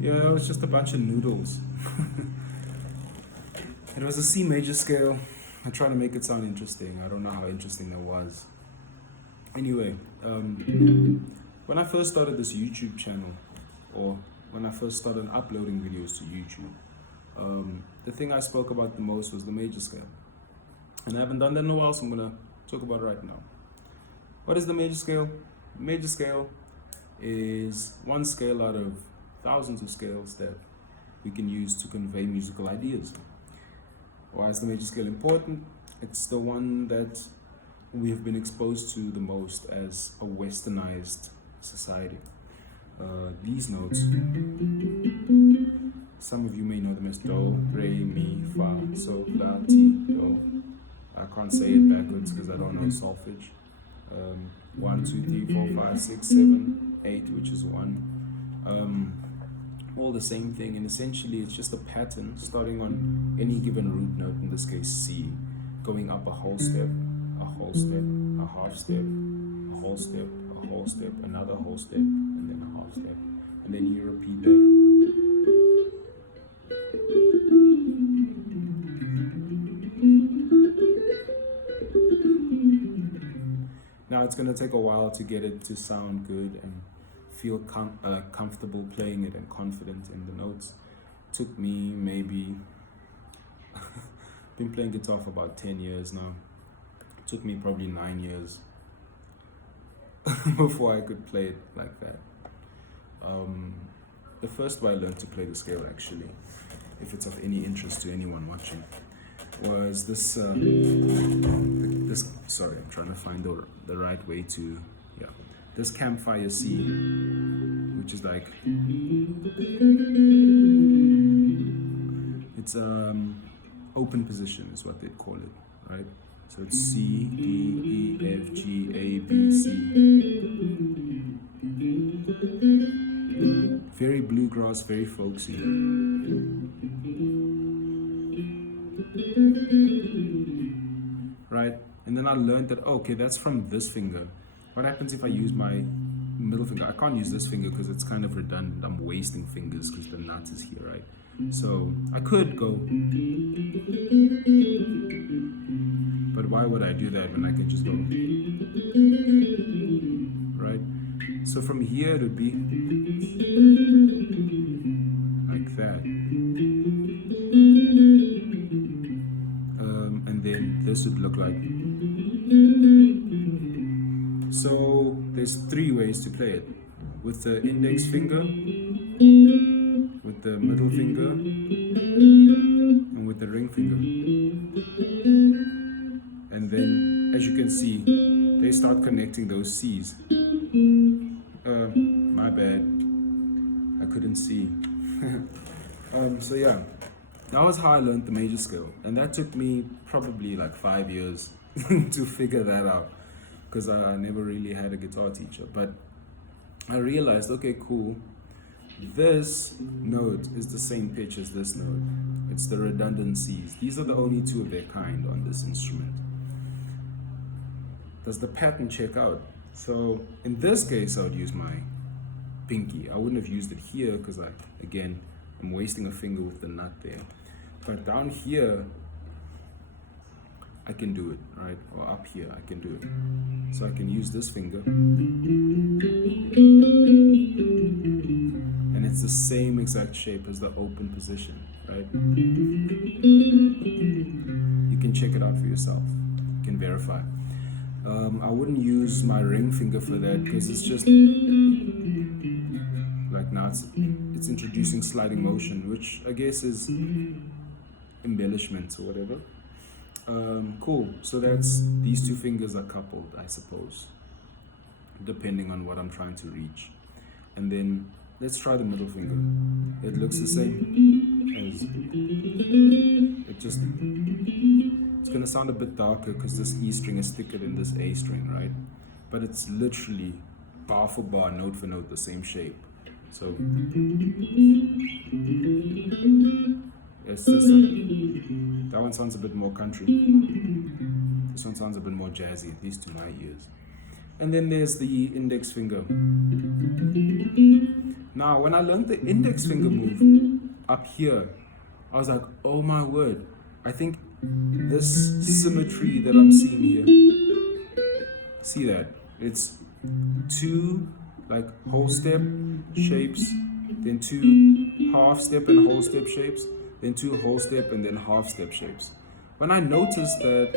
Yeah, it was just a bunch of noodles. It was a C major scale. I tried to make it sound interesting. I don't know how interesting that was. Anyway, when I first started this YouTube channel, or when I first started uploading videos to YouTube, the thing I spoke about the most was the major scale. And I haven't done that in a while, so I'm gonna talk about it right now. What is the major scale? The major scale is one scale out of thousands of scales that we can use to convey musical ideas. Why is the major scale important? It's the one that we have been exposed to the most as a westernized society. These notes, some of you may know them as do, re, mi, fa, sol, la, ti, do. I can't say it backwards because I don't know solfege. 1, 2, 3, 4, 5, 6, 7, 8, which is 1. All the same thing, and essentially it's just a pattern starting on any given root note, in this case C, going up a whole step, a whole step, a half step, a whole step, a whole step, another whole step, and then a half step, and then you repeat that. Now it's going to take a while to get it to sound good and feel comfortable playing it and confident in the notes. Took me maybe, been playing guitar for about 10 years now. Took me probably 9 years before I could play it like that. The first way I learned to play the scale, actually, if it's of any interest to anyone watching, was this, sorry, I'm trying to find the right way to, this Campfire C, which is like, it's open position is what they'd call it, right? So it's C, D, E, F, G, A, B, C. Very bluegrass, very folksy. Right? And then I learned that, okay, that's from this finger. What happens if I use my middle finger? I can't use this finger because it's kind of redundant. I'm wasting fingers because the nut is here, right? So I could go, but why would I do that when I can just go, right? So from here it would be like that. And then this would look like. So there's 3 ways to play it: with the index finger, with the middle finger, and with the ring finger. And then, as you can see, they start connecting those C's. My bad, I couldn't see. So yeah, that was how I learned the major scale, and that took me probably like 5 years to figure that out, because I never really had a guitar teacher. But I realized, okay, cool, this note is the same pitch as this note. It's the redundant C's. These are the only 2 of their kind on this instrument. Does the pattern check out? So in this case, I would use my pinky. I wouldn't have used it here because I'm wasting a finger with the nut there. But down here, I can do it, right? Or up here, I can do it. So I can use this finger. And it's the same exact shape as the open position, right? You can check it out for yourself. You can verify. I wouldn't use my ring finger for that because it's just like now it's introducing sliding motion, which I guess is embellishment or whatever. Cool. So that's these two fingers are coupled, I suppose, depending on what I'm trying to reach. And then let's try the middle finger. It looks the same as it's gonna sound a bit darker because this E string is thicker than this A string, right? But it's literally bar for bar, note for note, the same shape. So it's this one. That one sounds a bit more country. This one sounds a bit more jazzy, at least to my ears. And then there's the index finger. Now, when I learned the index finger move up here, I was like, oh my word. I think this symmetry that I'm seeing here, see that? It's two like whole step shapes, then two half step and whole step shapes, then two whole step and then half step shapes. When I noticed that,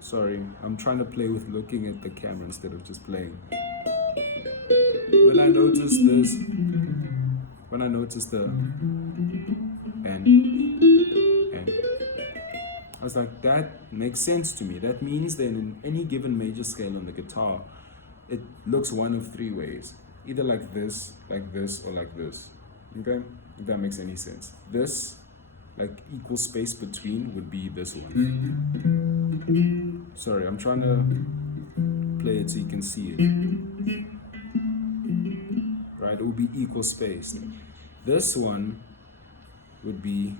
sorry, I'm trying to play with looking at the camera instead of just playing. When I noticed this, when I noticed the and I was like, that makes sense to me. That means that in any given major scale on the guitar, it looks one of three ways. Either like this, or like this. Okay? If that makes any sense. This, like equal space between, would be this one. Sorry, I'm trying to play it so you can see it. Right? It would be equal spaced. This one would be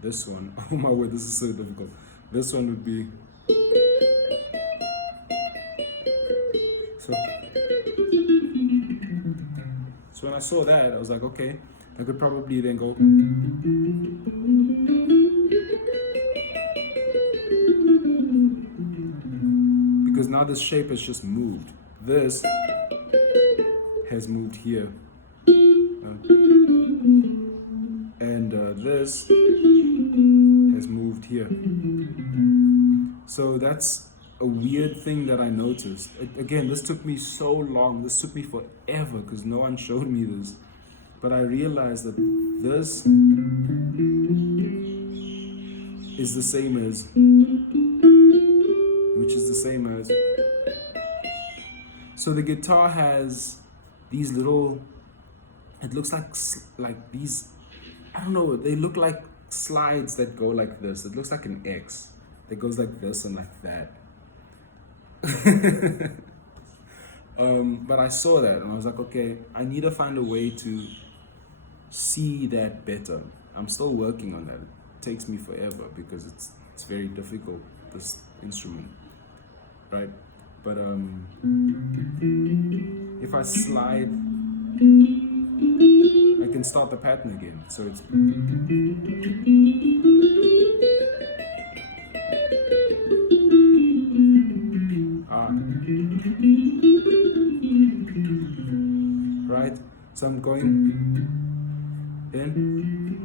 this one, oh my word, this is so difficult. This one would be so when I saw that, I was like, okay, I could probably then go because now this shape has just moved. This has moved here. And this has moved here. So that's a weird thing that I noticed. Again, this took me so long. This took me forever because no one showed me this. But I realized that this is the same as, which is the same as. So the guitar has these little, it looks like these, I don't know, they look like slides that go like this. It looks like an X that goes like this and like that. But I saw that and I was like, okay, I need to find a way to see that better. I'm still working on that. It takes me forever because it's very difficult, this instrument, right? But if I slide, I can start the pattern again. So it's right. So I'm going in,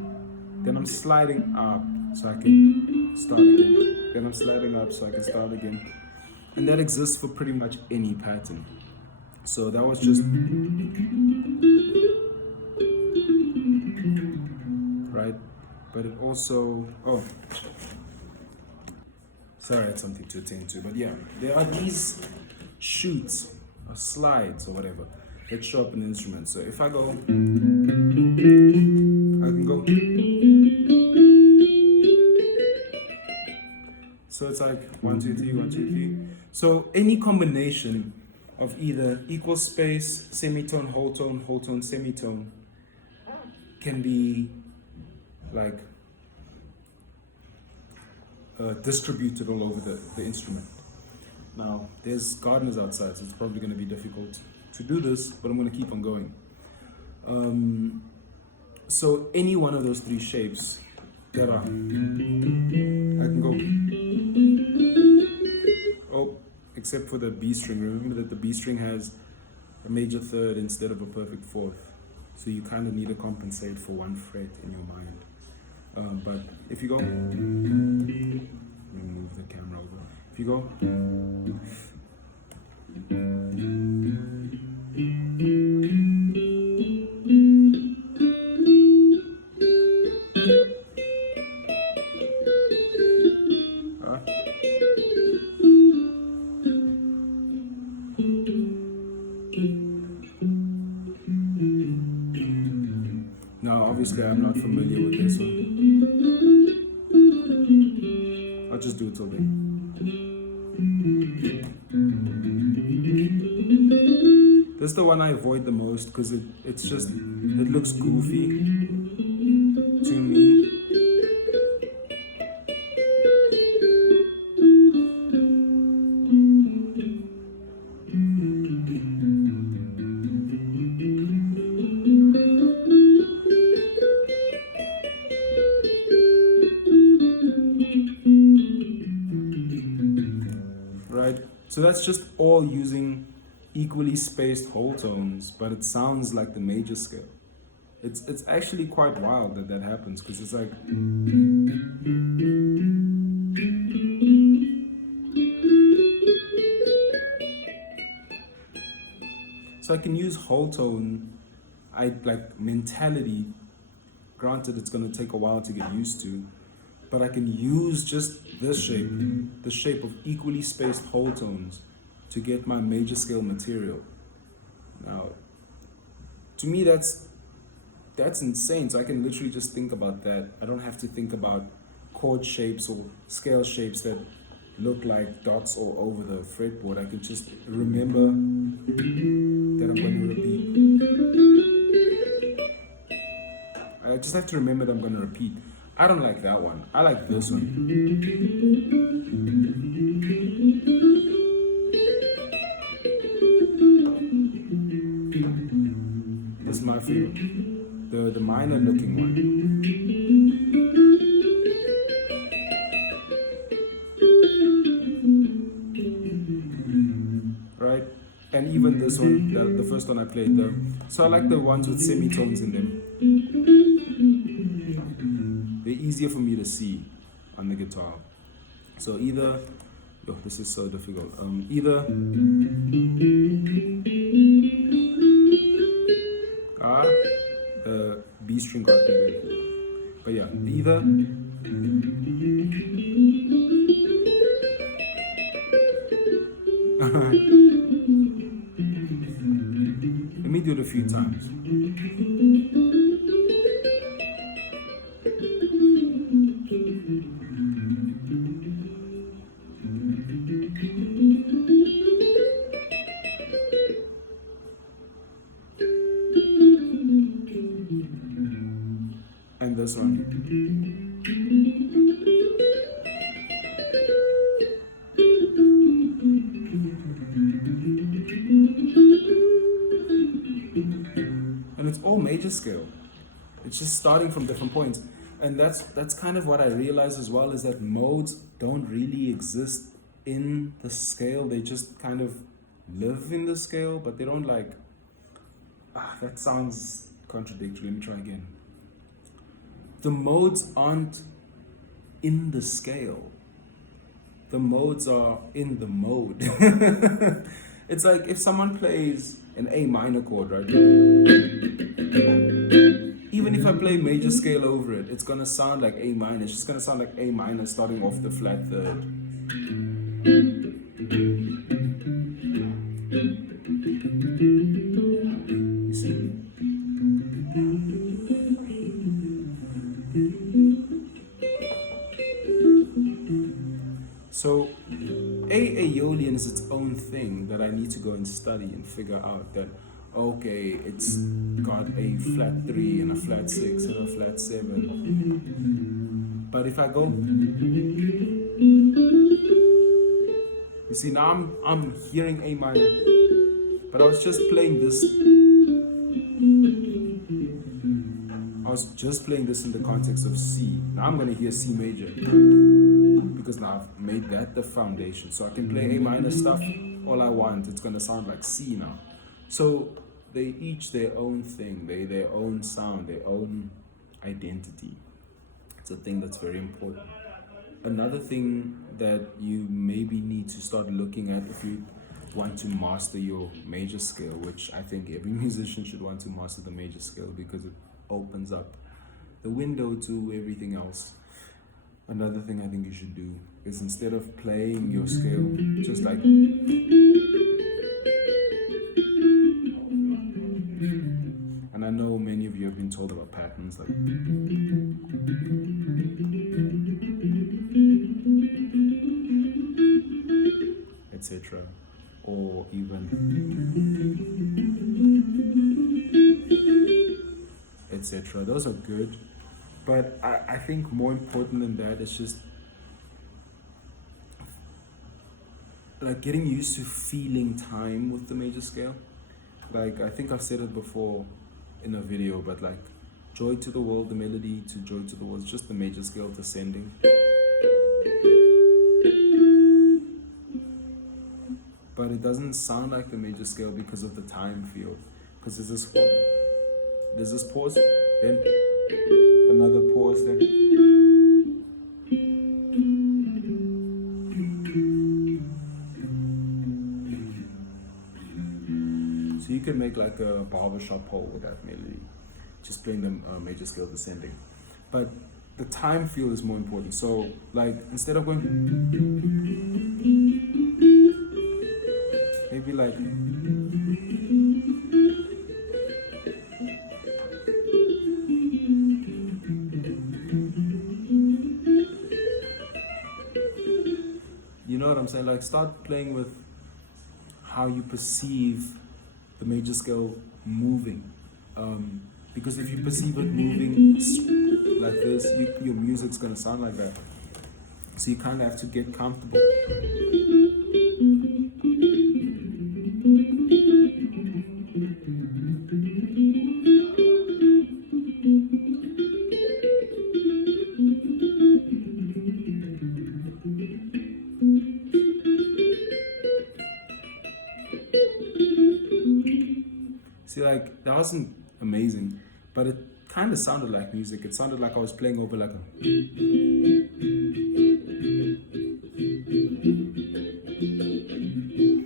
then I'm sliding up so I can start again. Then I'm sliding up so I can start again. And that exists for pretty much any pattern. So that was just right, but it also, oh, sorry, I had something to attend to, but yeah, there are these shoots or slides or whatever that show up in the instrument. So if I go, I can go, so it's like 1, 2, 3, 1, 2, 3. So any combination of either equal space, semitone, whole tone, semitone can be like distributed all over the instrument. Now, there's gardeners outside, so it's probably going to be difficult to do this, but I'm going to keep on going. So any one of those three shapes that are, I can go, oh, except for the B string. Remember that the B string has a major third instead of a perfect fourth. So you kind of need to compensate for one fret in your mind. But if you go, let me move the camera over. If you go. Now, obviously, I'm not familiar with this one. I'll just do it till then. This is the one I avoid the most because it looks goofy to me. Right? So that's just all using equally spaced whole tones, but it sounds like the major scale. It's actually quite wild that happens because it's like so I can use whole tone, mentality. Granted, it's gonna take a while to get used to, but I can use just this shape, the shape of equally spaced whole tones, to get my major scale material. Now, to me, that's insane. So I can literally just think about that. I don't have to think about chord shapes or scale shapes that look like dots all over the fretboard. I can just remember that I'm going to repeat. I just have to remember that I'm going to repeat. I don't like that one. I like this one. This is my favorite. The minor looking one. Right? And even this one, the first one I played though. So I like the ones with semitones in them. They're easier for me to see on the guitar. So either, oh, this is so difficult. Either B string got bigger. But yeah, either let me do it a few times. And this one. And it's all major scale. It's just starting from different points. And that's kind of what I realized as well, is that modes don't really exist in the scale. They just kind of live in the scale, but they don't that sounds contradictory. Let me try again. The modes aren't in the scale. The modes are in the mode. It's like if someone plays an A minor chord, right? Even if I play major scale over it, it's gonna sound like A minor. It's just gonna sound like A minor starting off the flat third. You see? So Aeolian is its own thing that I need to go and study and figure out that, okay, it's got a flat 3 and a flat 6 and a flat 7. But if I go, you see, now I'm hearing A minor, but I was just playing this. I was just playing this in the context of C. Now I'm going to hear C major, because now I've made that the foundation. So I can play A minor stuff all I want. It's going to sound like C now. So they each their own thing, their own sound, their own identity. It's a thing that's very important. another thing that you maybe need to start looking at if you want to master your major scale, which I think every musician should want to master the major scale because it opens up the window to everything else. Another thing I think you should do is, instead of playing your scale just like, and I know many of you have been told about patterns like, etc., or even etc. Those are good, but I think more important than that is just like getting used to feeling time with the major scale. Like, I think I've said it before in a video, but like, Joy to the World, the melody to Joy to the World is just the major scale descending. But it doesn't sound like the major scale because of the time feel. Because there's this pause, then another pause, then so you can make like a barbershop hole with that melody, just playing the major scale descending. But the time feel is more important. So like, instead of going, maybe like, you know what I'm saying? Like, start playing with how you perceive the major scale moving. Because if you perceive it moving like this, your music's gonna sound like that. So you kind of have to get comfortable. See, like, that wasn't amazing, but it kind of sounded like music. It sounded like I was playing over like a...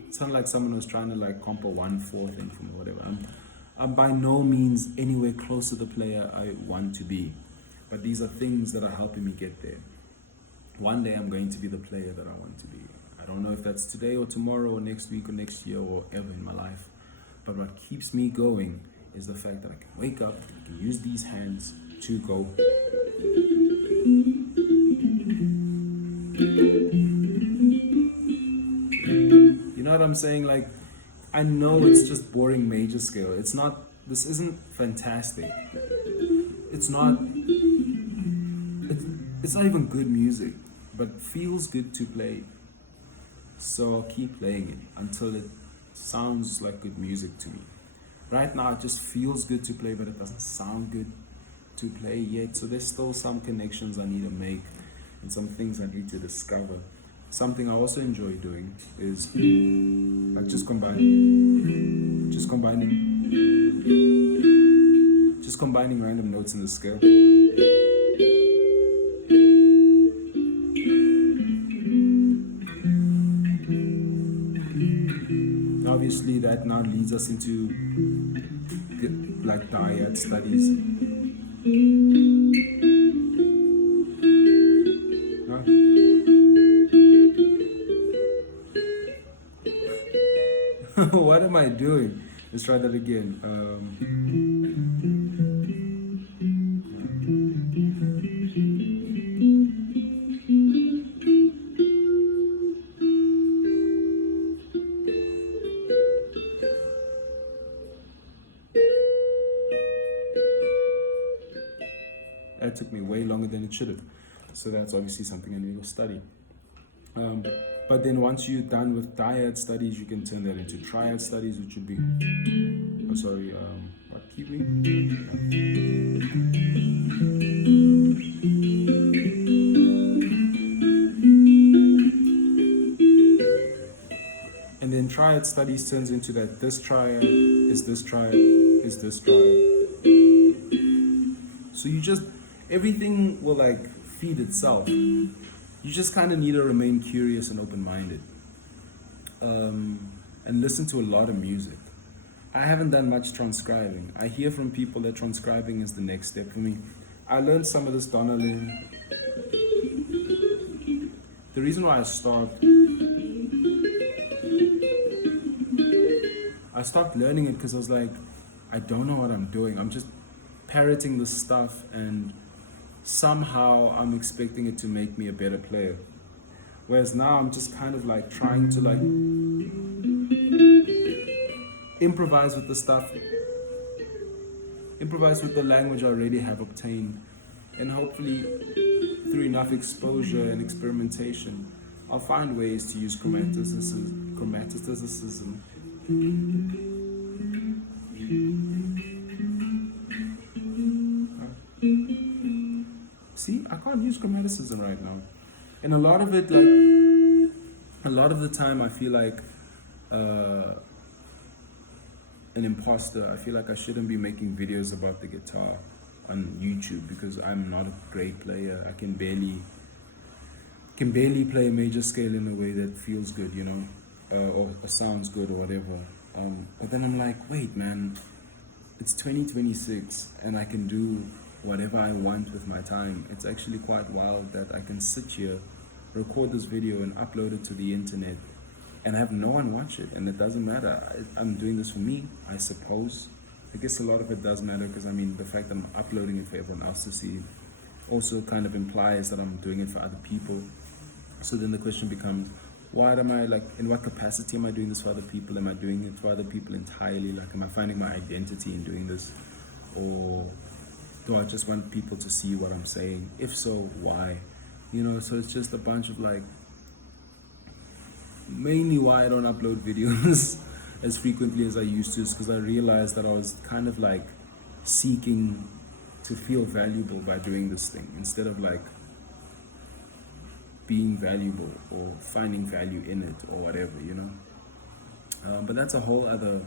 It sounded like someone was trying to like comp a 1/4 thing from whatever. I'm by no means anywhere close to the player I want to be, but these are things that are helping me get there. One day I'm going to be the player that I want to be. I don't know if that's today or tomorrow or next week or next year or ever in my life, but what keeps me going is the fact that I can wake up, I can use these hands to go. You know what I'm saying? Like, I know it's just boring major scale. It's not, this isn't fantastic. It's not even good music, but feels good to play. So I'll keep playing it until it sounds like good music to me. Right now it just feels good to play, but it doesn't sound good to play yet. So there's still some connections I need to make and some things I need to discover. Something I also enjoy doing is like just combining random notes in the scale. Obviously that now leads us into like dyad studies. What am I doing? Let's try that again. That took me way longer than it should have. So that's obviously something I need to go study. But then once you're done with dyad studies, you can turn that into triad studies, which would be, what key we? And then triad studies turns into that this triad is this triad is this triad. So you just, everything will like feed itself. you just kind of need to remain curious and open-minded, and listen to a lot of music. I haven't done much transcribing. I hear from people that transcribing is the next step for me. I learned some of this Donnelly. The reason why I stopped learning it because I was like, I don't know what I'm doing. I'm just parroting this stuff, and somehow I'm expecting it to make me a better player. Whereas now I'm just kind of like trying to like improvise with the stuff, improvise with the language I already have obtained, and hopefully through enough exposure and experimentation, I'll find ways to use chromaticism. See, I can't use chromaticism right now. And a lot of it, like, a lot of the time I feel like an imposter. I feel like I shouldn't be making videos about the guitar on YouTube because I'm not a great player. I can barely play a major scale in a way that feels good, you know, or sounds good or whatever. But then I'm like, wait, man, it's 2026 and I can do whatever I want with my time. It's actually quite wild that I can sit here, record this video and upload it to the internet and have no one watch it, and it doesn't matter. I'm doing this for me, I suppose. I guess a lot of it does matter because I mean the fact that I'm uploading it for everyone else to see also kind of implies that I'm doing it for other people. So then the question becomes, why am I, like, in what capacity am I doing this for other people? Am I doing it for other people entirely? Like, am I finding my identity in doing this? Or do I just want people to see what I'm saying? If so, why? You know, so it's just a bunch of like, mainly why I don't upload videos as frequently as I used to is because I realized that I was kind of like seeking to feel valuable by doing this thing instead of like being valuable or finding value in it or whatever, you know. But that's a whole other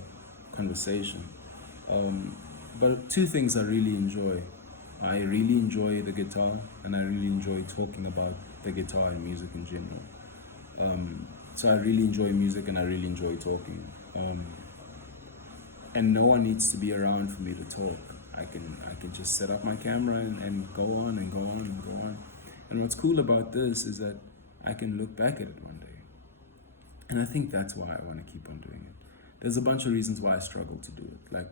conversation. But two things I really enjoy. I really enjoy the guitar, and I really enjoy talking about the guitar and music in general. So I really enjoy music and I really enjoy talking. And no one needs to be around for me to talk. I can just set up my camera and go on and go on and go on. And what's cool about this is that I can look back at it one day. And I think that's why I want to keep on doing it. There's a bunch of reasons why I struggle to do it. Like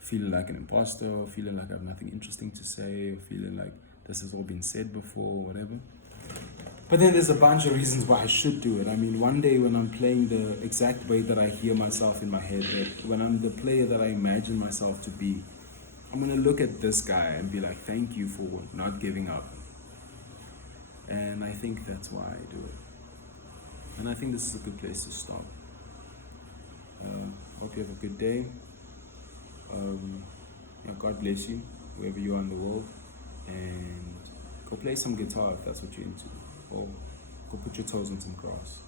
feeling like an imposter, or feeling like I have nothing interesting to say, or feeling like this has all been said before, or whatever. But then there's a bunch of reasons why I should do it. I mean, one day when I'm playing the exact way that I hear myself in my head, that when I'm the player that I imagine myself to be, I'm gonna look at this guy and be like, thank you for not giving up. And I think that's why I do it. And I think this is a good place to stop. Hope you have a good day. God bless you, wherever you are in the world. And go play some guitar if that's what you're into. Or go put your toes on some grass.